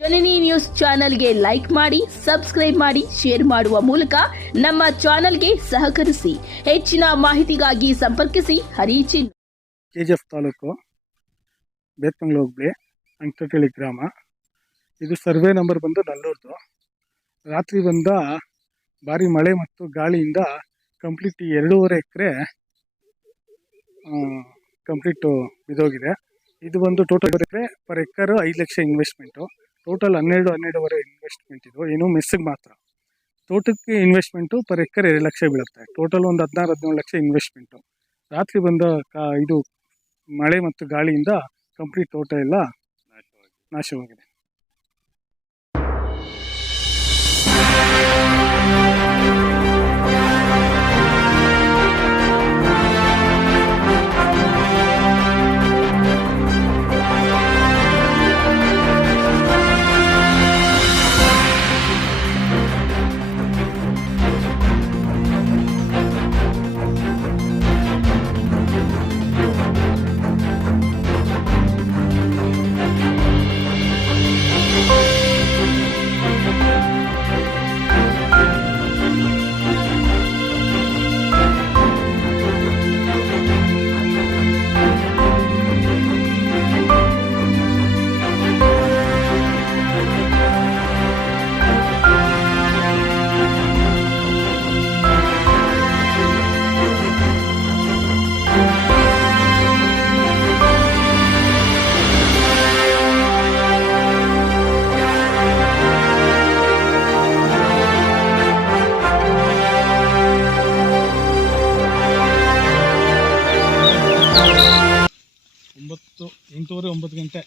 ಜನನಿ news ಚಾನೆಲ್ಗೆ like ಮಾಡಿ, subscribe ಮಾಡಿ, ಶೇರ್ ಮಾಡುವ ಮೂಲಕ ನಮ್ಮ ಚಾನೆಲ್ಗೆ ಸಹಕರಿಸಿ. ಹೆಚ್ಚಿನ ಮಾಹಿತಿಗಾಗಿ ಸಂಪರ್ಕಿಸಿ ಹರಿಚಿನ್. ಕೆಜಿಎಫ್ ತಾಲೂಕು ಬೇತ್ಮಂಗ್ಲ ಹೋಬಳಿ ಅಂಕಟಳ್ಳಿ ಗ್ರಾಮ. ಇದು ಸರ್ವೆ ನಂಬರ್ ಬಂದು ನಲ್ಲೂರ್ದು. ರಾತ್ರಿ ಬಂದ ಭಾರಿ ಮಳೆ ಮತ್ತು ಗಾಳಿಯಿಂದ ಕಂಪ್ಲೀಟ್ 2.5 ಎಕರೆ ಕಂಪ್ಲೀಟು ಬಿದ್ದೋಗಿದೆ. ಇದು ಬಂದು total acre per acre 5 lakh investment. Total 12.5 investment. ಇದು ಏನು ಮೆಸ್ಸಿಗೆ ಮಾತ್ರ. ತೋಟಕ್ಕೆ ಇನ್ವೆಸ್ಟ್ಮೆಂಟು ಪರ್ ಎಕರ್ 2 ಲಕ್ಷ ಬೀಳುತ್ತೆ. ಟೋಟಲ್ ಒಂದು 16-17 ಲಕ್ಷ ಇನ್ವೆಸ್ಟ್ಮೆಂಟು. ರಾತ್ರಿ ಬಂದ ಇದು ಮಳೆ ಮತ್ತು ಗಾಳಿಯಿಂದ ಕಂಪ್ಲೀಟ್ ತೋಟ ಎಲ್ಲ ನಾಶವಾಗಿದೆ. ಎಂಟೂವರೆ 9 ಗಂಟೆ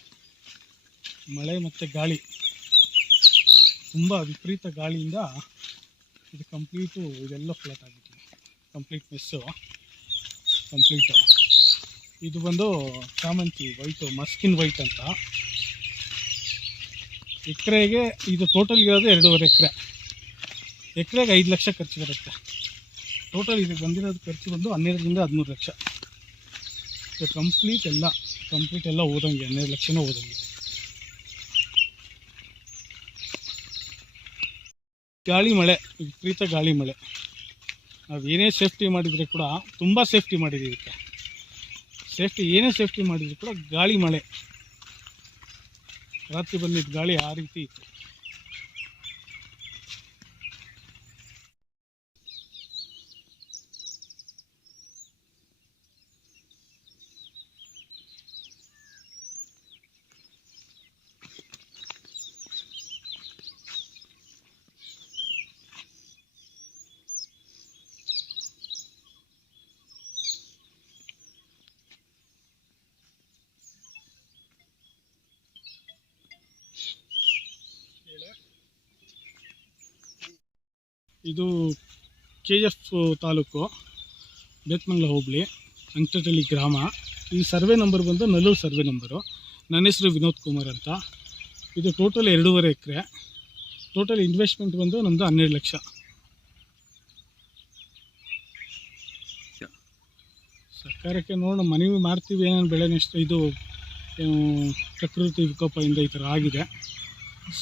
ಮಳೆ ಮತ್ತು ಗಾಳಿ, ತುಂಬ ವಿಪರೀತ ಗಾಳಿಯಿಂದ ಇದು ಕಂಪ್ಲೀಟು ಇದೆಲ್ಲ ಫ್ಲಾಟ್ ಆಗಿಬಿಟ್ಟಿದೆ. Complete mess complete. ಇದು ಬಂದು ಚಾಮಂತಿ ವೈಟು, ಮಸ್ಕಿನ್ ವೈಟ್ ಅಂತ. ಎಕರೆಗೆ ಇದು ಟೋಟಲ್ ಇರೋದು 2.5 ಎಕರೆ. ಎಕರೆಗೆ 5 ಲಕ್ಷ ಖರ್ಚು ಬರುತ್ತೆ. ಟೋಟಲ್ ಇದಕ್ಕೆ ಬಂದಿರೋದು ಖರ್ಚು ಬಂದು 12-13 ಲಕ್ಷ. ಕಂಪ್ಲೀಟ್ ಎಲ್ಲ ಓದಂಗೆ 12 ಲಕ್ಷನೂ ಓದಂಗೆ. ಗಾಳಿ ಮಳೆ, ವಿಪರೀತ ಗಾಳಿ ಮಳೆ. ನಾವು ಏನೇ ಸೇಫ್ಟಿ ಮಾಡಿದರೆ ಕೂಡ ತುಂಬ ಸೇಫ್ಟಿ ಮಾಡಿದ್ದೀವಿ. ಇದಕ್ಕೆ ಏನೇ ಸೇಫ್ಟಿ ಮಾಡಿದ್ರು ಕೂಡ ಗಾಳಿ ಮಳೆ, ರಾತ್ರಿ ಬಂದಿದ್ದು ಗಾಳಿ ಆ ರೀತಿ ಇತ್ತು. ಇದು ಕೆಜಿಎಫ್ ತಾಲೂಕು ಬೇತ್ಮಂಗ್ಲ ಹೋಬಳಿ ಅಂಕಟಳ್ಳಿ ಗ್ರಾಮ. ಈ ಸರ್ವೆ ನಂಬರ್ ಬಂದು ನಲ್ಲೂರು ಸರ್ವೆ ನಂಬರು. ನನ್ನ ಹೆಸರು ವಿನೋದ್ ಕುಮಾರ್ ಅಂತ. ಇದು ಟೋಟಲ್ 2.5 ಎಕರೆ. ಟೋಟಲ್ ಇನ್ವೆಸ್ಟ್ಮೆಂಟ್ ಬಂದು ನಮ್ಮದು 12 ಲಕ್ಷ. ಸರ್ಕಾರಕ್ಕೆ ನೋಡಿ ಮನವಿ ಮಾಡ್ತೀವಿ, ಏನೇನು ಬೆಳೆ ನಷ್ಟ ಇದು ಪ್ರಕೃತಿ ವಿಕೋಪದಿಂದ ಈ ಥರ ಆಗಿದೆ.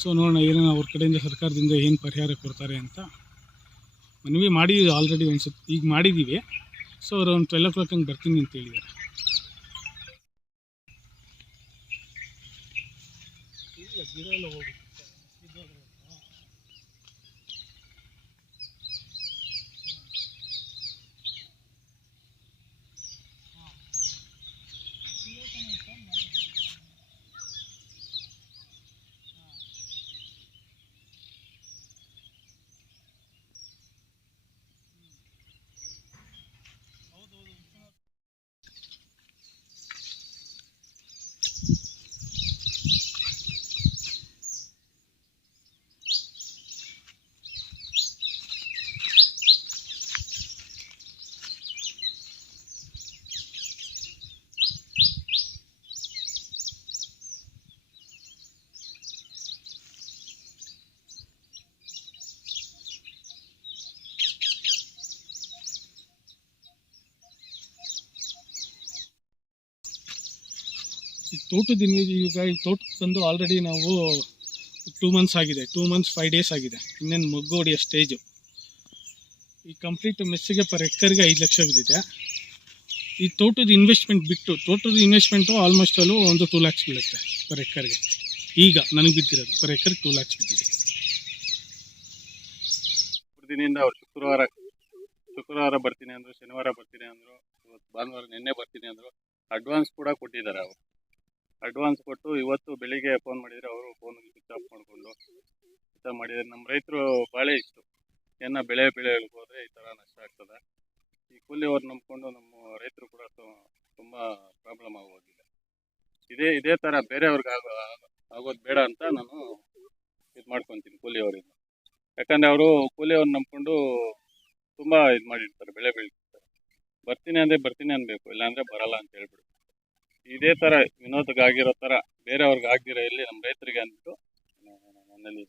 ಸೊ ನೋಡೋಣ ಏನೇನು ಅವ್ರ ಕಡೆಯಿಂದ ಸರ್ಕಾರದಿಂದ ಏನು ಪರಿಹಾರ ಕೊಡ್ತಾರೆ ಅಂತ ಮನವಿ ಮಾಡಿದ್ದೀವಿ. ಆಲ್ರೆಡಿ ಈಗ ಮಾಡಿದ್ದೀವಿ. ಸೊ ಅವ್ರು ಒಂದು 12 o'clock ಹಂಗೆ ಬರ್ತೀನಿ ಅಂತ ಹೇಳಿದ್ದಾರೆ. ಗಿಡ ಎಲ್ಲ ಹೋಗುತ್ತೆ. ಈ ತೋಟದ ಈಗ ಈ ತೋಟಕ್ಕೆ ಬಂದು ಆಲ್ರೆಡಿ ನಾವು 2 ಮಂತ್ಸ್ ಆಗಿದೆ, 2 ಮಂತ್ಸ್ 5 ಡೇಸ್ ಆಗಿದೆ. ಇನ್ನೇನು ಮೊಗ್ಗು ಹೊಡೆಯೋ ಸ್ಟೇಜು. ಈ ಕಂಪ್ಲೀಟ್ ಮೆಸ್ಸಿಗೆ ಪರ್ ಎಕ್ಕರ್ಗೆ 5 ಲಕ್ಷ ಬಿದ್ದಿದೆ. ಈ ತೋಟದ ಇನ್ವೆಸ್ಟ್ಮೆಂಟ್ ಬಿಟ್ಟು, ತೋಟದ ಇನ್ವೆಸ್ಟ್ಮೆಂಟು ಆಲ್ಮೋಸ್ಟ್ ಅಲ್ಲೂ ಒಂದು 2 ಲ್ಯಾಕ್ಸ್ ಬೀಳುತ್ತೆ ಪರ್ ಎಕ್ಕರ್ಗೆ. ಈಗ ನನಗೆ ಬಿದ್ದಿರೋದು ಪರ್ ಎಕ್ಕರ್ಗೆ 2 ಲ್ಯಾಕ್ಸ್ ಬಿದ್ದಿದೆ. ದಿನದಿಂದ ಅವ್ರು ಶುಕ್ರವಾರ ಬರ್ತೀನಿ ಅಂದರು, ಶನಿವಾರ ಬರ್ತೀನಿ ಅಂದರು, ಇವತ್ತು ಭಾನುವಾರ ನಿನ್ನೆ ಬರ್ತೀನಿ ಅಂದರು. ಅಡ್ವಾನ್ಸ್ ಕೂಡ ಕೊಟ್ಟಿದ್ದಾರೆ. ಅವರು ಅಡ್ವಾನ್ಸ್ ಕೊಟ್ಟು ಇವತ್ತು ಬೆಳಿಗ್ಗೆ ಫೋನ್ ಮಾಡಿದರೆ ಅವರು ಫೋನಲ್ಲಿ ಸ್ವಿಚ್ ಆಫ್ ಮಾಡಿಕೊಂಡು ಈ ಥರ ಮಾಡಿದ್ದಾರೆ. ನಮ್ಮ ರೈತರು ಬಾಳೆ ಇಷ್ಟು ಬೆಳೆ ಹೋದರೆ ಈ ಥರ ನಷ್ಟ ಆಗ್ತದೆ. ಈ ಕೂಲಿಯವ್ರು ನಂಬ್ಕೊಂಡು ನಮ್ಮ ರೈತರು ಕೂಡ ತುಂಬ ಪ್ರಾಬ್ಲಮ್ ಆಗೋಗಿದೆ. ಇದೇ ಥರ ಬೇರೆಯವ್ರಿಗೆ ಆಗೋದು ಬೇಡ ಅಂತ ನಾನು ಇದು ಮಾಡ್ಕೊತೀನಿ ಕೂಲಿಯವರಿಂದ. ಯಾಕಂದರೆ ಅವರು ಕೂಲಿಯವ್ರನ್ನ ನಂಬ್ಕೊಂಡು ತುಂಬ ಇದು ಮಾಡಿರ್ತಾರೆ, ಬೆಳೆ ಬೆಳೀತಿರ್ತಾರೆ. ಬರ್ತೀನಿ ಅನ್ಬೇಕು, ಇಲ್ಲಾಂದರೆ ಬರಲ್ಲ ಅಂತ ಹೇಳ್ಬಿಡ್ತಾರೆ. ಇದೇ ಥರ ವಿನೋದ್ಗೆ ಆಗಿರೋ ಥರ ಬೇರೆಯವ್ರಿಗೆ ಆಗದಿರೋ ಇಲ್ಲಿ ನಮ್ಮ ರೈತರಿಗೆ ಅಂದ್ಬಿಟ್ಟು ನನ್ನಲ್ಲಿ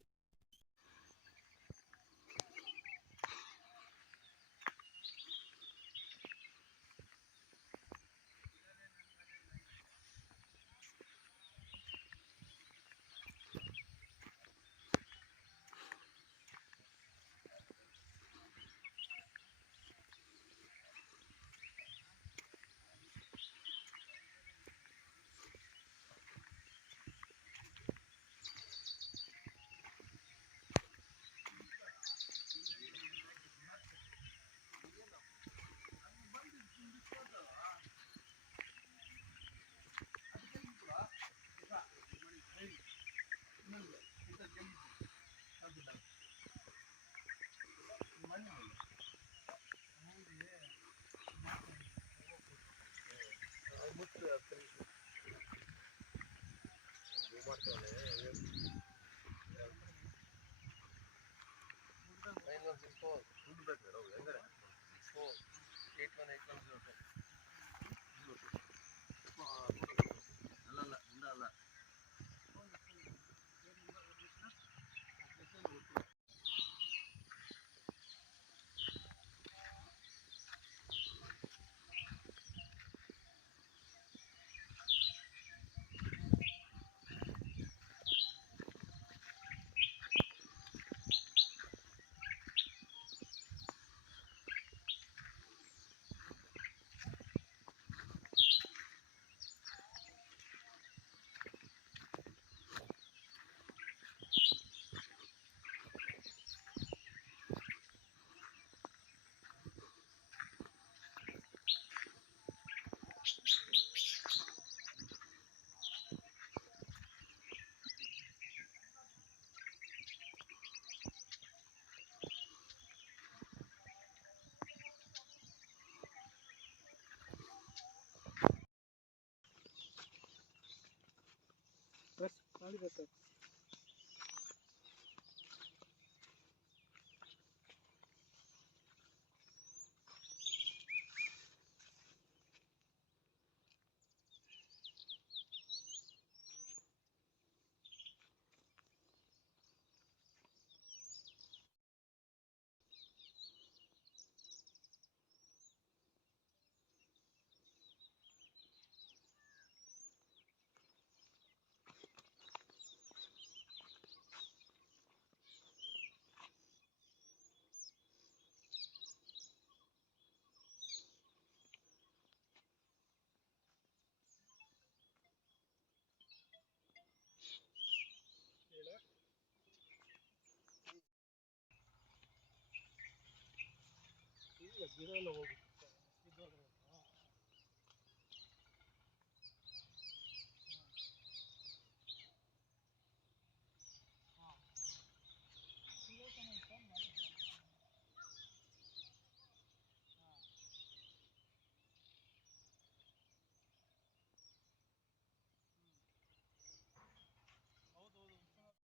ಗಿಡ ಎಲ್ಲ ಹೋಗುತ್ತೆ.